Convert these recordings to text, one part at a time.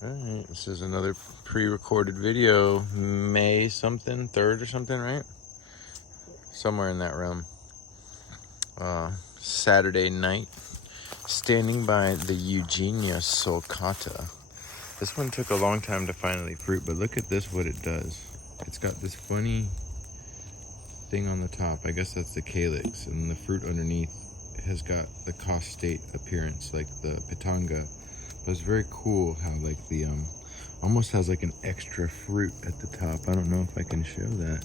Alright, this is another pre-recorded video. May something, 3rd or something, right? Somewhere in that realm. Saturday night. Standing by the Eugenia sulcata. This one took a long time to finally fruit, but look at this, what it does. It's got this funny thing on the top. I guess that's the calyx, and the fruit underneath has got the costate appearance, like the pitanga. But it's very cool how like the almost has like an extra fruit at the top. I don't know if I can show that.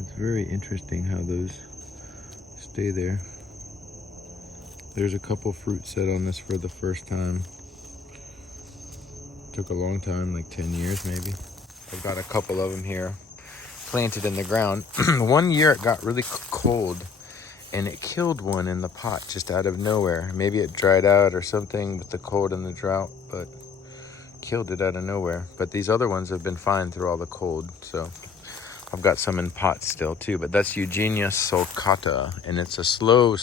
It's very interesting how those stay there. There's a couple fruit set on this for the first time. Took a long time, like 10 years maybe. I've got a couple of them here planted in the ground. One year it got really cold and it killed one in the pot just out of nowhere. Maybe it dried out or something with the cold and the drought, but killed it out of nowhere. But these other ones have been fine through all the cold, so I've got some in pots still too. But that's Eugenia sulcata, and it's a slow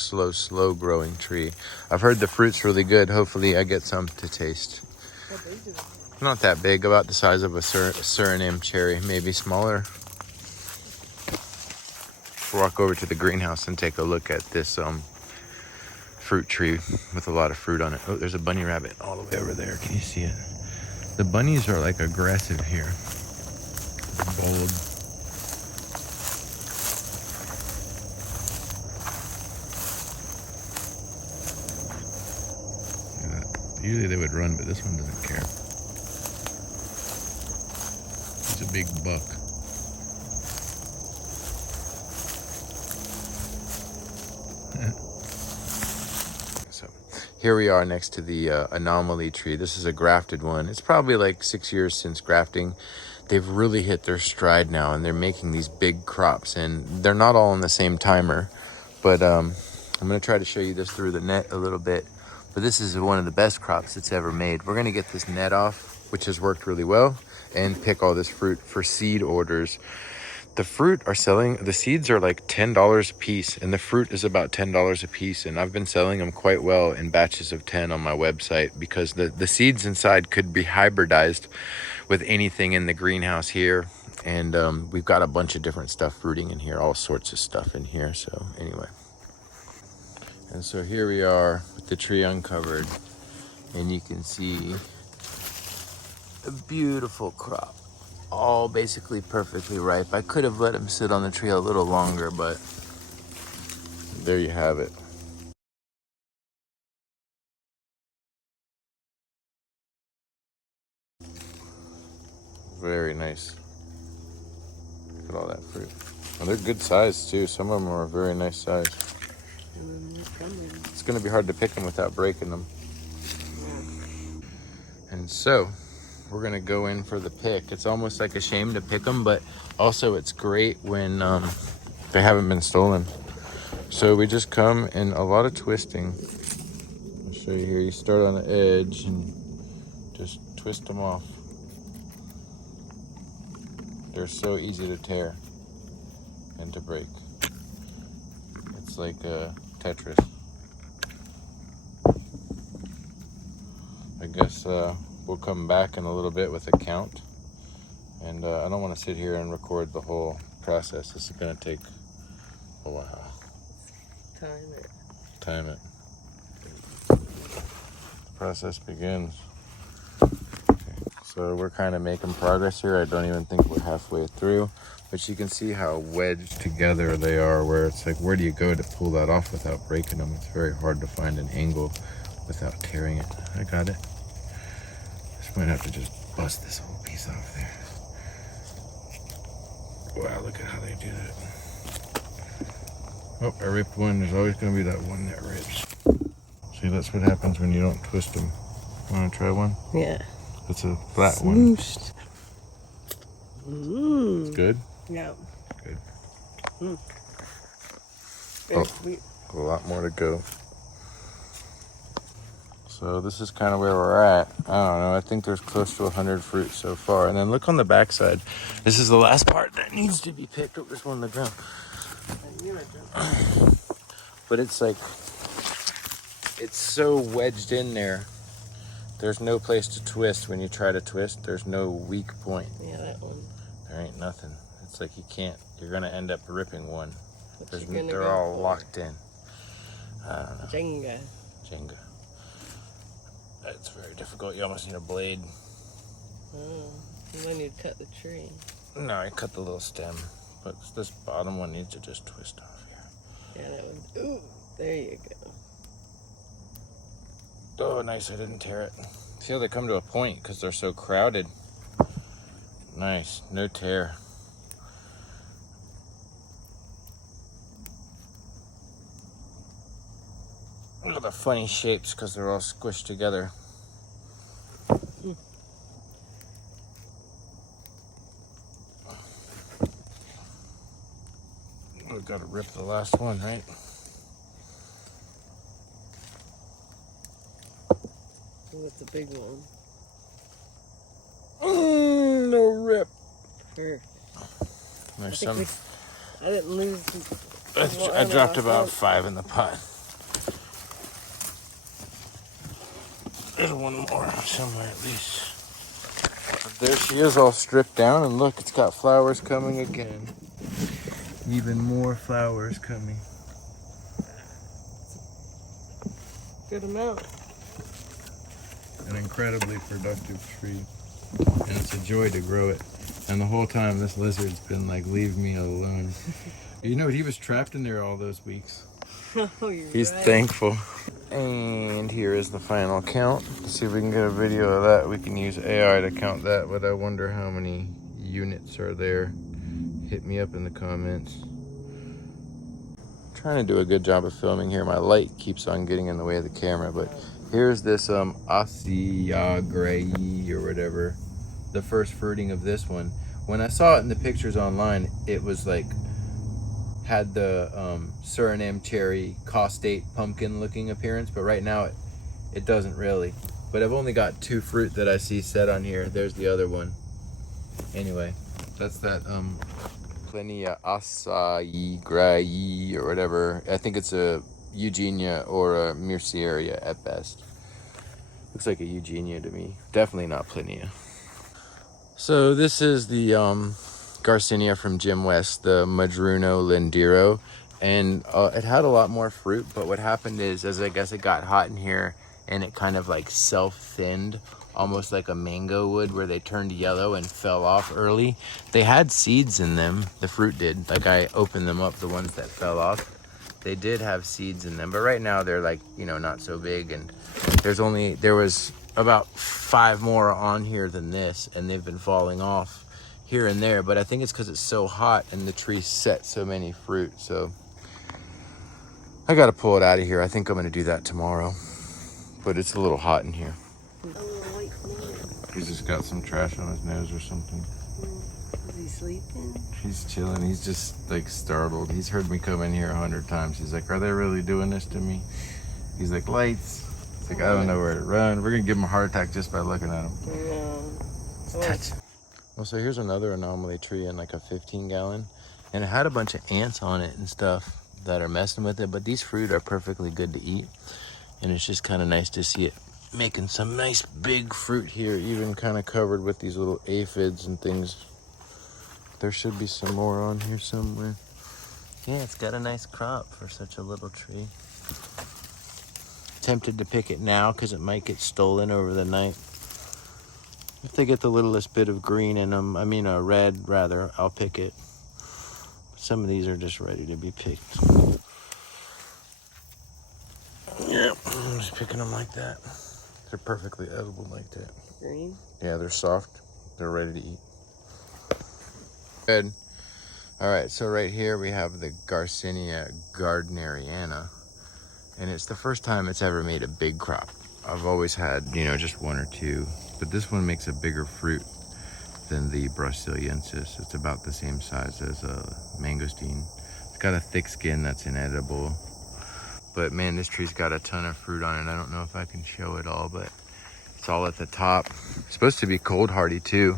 growing tree. I've heard the fruit's really good. Hopefully I get some to taste. How big is it? Not that big, about the size of a Suriname cherry, maybe smaller. Walk over to the greenhouse and take a look at this fruit tree with a lot of fruit on it. Oh, there's a bunny rabbit all the way over there. Can you see it? The bunnies are like aggressive here. Bold. Usually they would run, but this one doesn't care. He's a big buck. So here we are next to the Anomaly tree. This is a grafted one. It's probably like 6 years since grafting. They've really hit their stride now, and they're making these big crops, and they're not all on the same timer. But I'm going to try to show you this through the net a little bit. But this is one of the best crops it's ever made. We're going to get this net off, which has worked really well, and pick all this fruit for seed orders. The fruit are selling, the seeds are like $10 a piece, and the fruit is about $10 a piece. And I've been selling them quite well in batches of 10 on my website, because the seeds inside could be hybridized with anything in the greenhouse here. And we've got a bunch of different stuff fruiting in here, all sorts of stuff in here. So anyway. And so here we are with the tree uncovered, and you can see a beautiful crop. All basically perfectly ripe. I could have let him sit on the tree a little longer, but there you have it. Very nice. Look at all that fruit. And they're good size too. Some of them are a very nice size. It's going to be hard to pick them without breaking them. And so we're going to go in for the pick. It's almost like a shame to pick them, but also it's great when they haven't been stolen. So we just come in a lot of twisting. I'll show you here. You start on the edge and just twist them off. They're so easy to tear and to break. It's like Tetris. I guess we'll come back in a little bit with a count. And I don't want to sit here and record the whole process. This is going to take a while. Time it. The process begins. Okay. So we're kind of making progress here. I don't even think we're halfway through. But you can see how wedged together they are, where it's like, where do you go to pull that off without breaking them? It's very hard to find an angle without tearing it. I got it. Just might have to just bust this whole piece off there. Wow, look at how they do that. Oh, I ripped one. There's always going to be that one that rips. See, that's what happens when you don't twist them. Want to try one? Yeah. It's a flat one. Smooshed. It's good? Yeah. Good. Very sweet. A lot more to go. So this is kind of where we're at. I don't know. I think there's close to 100 fruit so far. And then look on the backside. This is the last part that needs to be picked. Oh, there's one on the ground. But it's like, it's so wedged in there There's no place to twist. When you try to twist, there's no weak point. Yeah, that one. There ain't nothing. It's like you can't. You're gonna end up ripping one. They're go all for? locked in. I don't know. Jenga. Jenga. It's very difficult. You almost need a blade. Oh, you might need to cut the tree. No, I cut the little stem, but this bottom one needs to just twist off here. Yeah, that one. Ooh, there you go. Oh, nice. I didn't tear it. See how they come to a point because they're so crowded. Nice. No tear. Look at the funny shapes because they're all squished together. We've got to rip the last one, right? What's the big one? No rip. Perfect. There's some. I didn't lose. I dropped about 5 in the pot. There's one more somewhere at least. There she is, all stripped down, and look, it's got flowers coming again. Even more flowers coming. Good amount. An incredibly productive tree, and it's a joy to grow it. And the whole time, this lizard's been like, "Leave me alone." You know, he was trapped in there all those weeks. Oh, you're He's right. thankful. And here is the final count. Let's see if we can get a video of that. We can use AI to count that, but I wonder how many units are there. Hit me up in the comments. Trying to do a good job of filming here. My light keeps on getting in the way of the camera, but here's this grayi or whatever. The first fruiting of this one. When I saw it in the pictures online, it was like had the Suriname cherry caustate pumpkin looking appearance, but right now it doesn't really. But I've only got 2 fruit that I see set on here. There's the other one. Anyway, that's that plinia acai grayi or whatever. I think it's a Eugenia or a Mercieria at best. Looks like a Eugenia to me. Definitely not plinia. So this is the Garcinia from Jim West, the Madruno Lindero, and it had a lot more fruit, but what happened is, I guess it got hot in here and it kind of like self-thinned, almost like a mango would, where they turned yellow and fell off early. They had seeds in them, the fruit did. Like I opened them up, the ones that fell off. They did have seeds in them, but right now they're like, you know, not so big, and there was about 5 more on here than this, and they've been falling off here and there, but I think it's because it's so hot and the tree set so many fruit, so I gotta pull it out of here. I think I'm gonna do that tomorrow, but it's a little hot in here. He's just got some trash on his nose or something. Is he sleeping? He's chilling. He's just like startled. He's heard me come in here 100 times. He's like, "Are they really doing this to me?" He's like, "Lights." It's like, I don't know where to run. We're gonna give him a heart attack just by looking at him. Touch. Well, so here's another anomaly tree in like a 15-gallon, and it had a bunch of ants on it and stuff that are messing with it, but these fruit are perfectly good to eat, and it's just kind of nice to see it making some nice big fruit here, even kind of covered with these little aphids and things. There should be some more on here somewhere. Yeah, it's got a nice crop for such a little tree. Tempted to pick it now because it might get stolen over the night. If they get the littlest bit of green in them, red rather, I'll pick it. Some of these are just ready to be picked. Yeah, I'm just picking them like that. They're perfectly edible like that. Green? Yeah, they're soft. They're ready to eat. Good. All right, so right here we have the Garcinia gardneriana, and it's the first time it's ever made a big crop. I've always had, just 1 or 2, but this one makes a bigger fruit than the Brasiliensis. It's about the same size as a mangosteen. It's got a thick skin that's inedible, but man, this tree's got a ton of fruit on it. I don't know if I can show it all, but it's all at the top. It's supposed to be cold hardy too.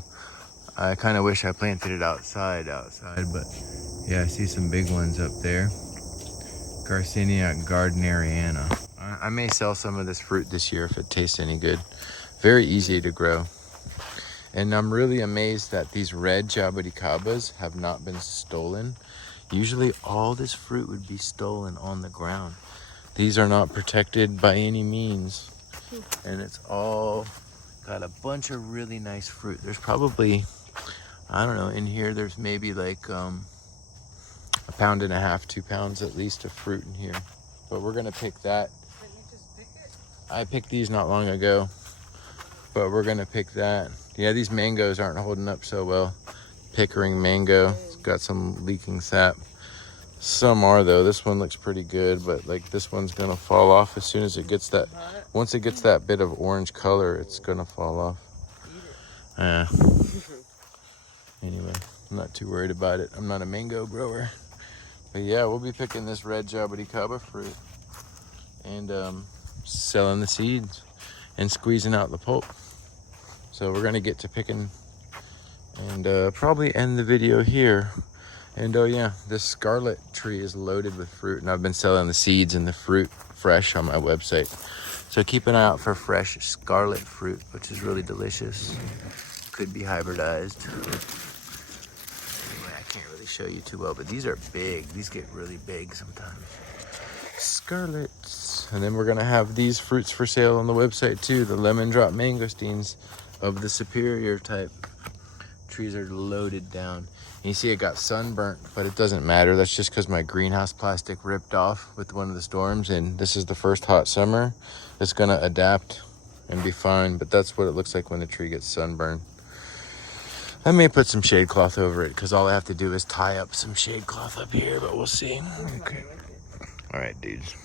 I kind of wish I planted it outside, but yeah, I see some big ones up there. Garcinia gardneriana. I may sell some of this fruit this year if it tastes any good. Very easy to grow. And I'm really amazed that these red jabuticabas have not been stolen. Usually all this fruit would be stolen on the ground. These are not protected by any means. And it's all got a bunch of really nice fruit. There's probably, I don't know, in here there's maybe like 1.5 pounds, 2 pounds at least of fruit in here. But we're gonna pick that. Didn't you just pick it? I picked these not long ago, but we're gonna pick that. Yeah, these mangoes aren't holding up so well. Pickering mango, it's got some leaking sap. Some are though. This one looks pretty good, but like this one's gonna fall off as soon as it gets that. Once it gets that bit of orange color, it's gonna fall off. Yeah. Anyway, I'm not too worried about it. I'm not a mango grower. But yeah, we'll be picking this red jabuticaba fruit and selling the seeds and squeezing out the pulp. So we're gonna get to picking and probably end the video here. And oh yeah, this Scarlet tree is loaded with fruit, and I've been selling the seeds and the fruit fresh on my website. So keep an eye out for fresh Scarlet fruit, which is really delicious. Could be hybridized. Anyway, I can't really show you too well, but these are big. These get really big sometimes. Scarlets. And then we're gonna have these fruits for sale on the website too, the lemon drop mangosteens of the superior type. Trees are loaded down. And you see it got sunburnt, but it doesn't matter. That's just because my greenhouse plastic ripped off with one of the storms, and this is the first hot summer. It's gonna adapt and be fine, but that's what it looks like when the tree gets sunburned. I may put some shade cloth over it because all I have to do is tie up some shade cloth up here, but we'll see. Okay. All right, dudes.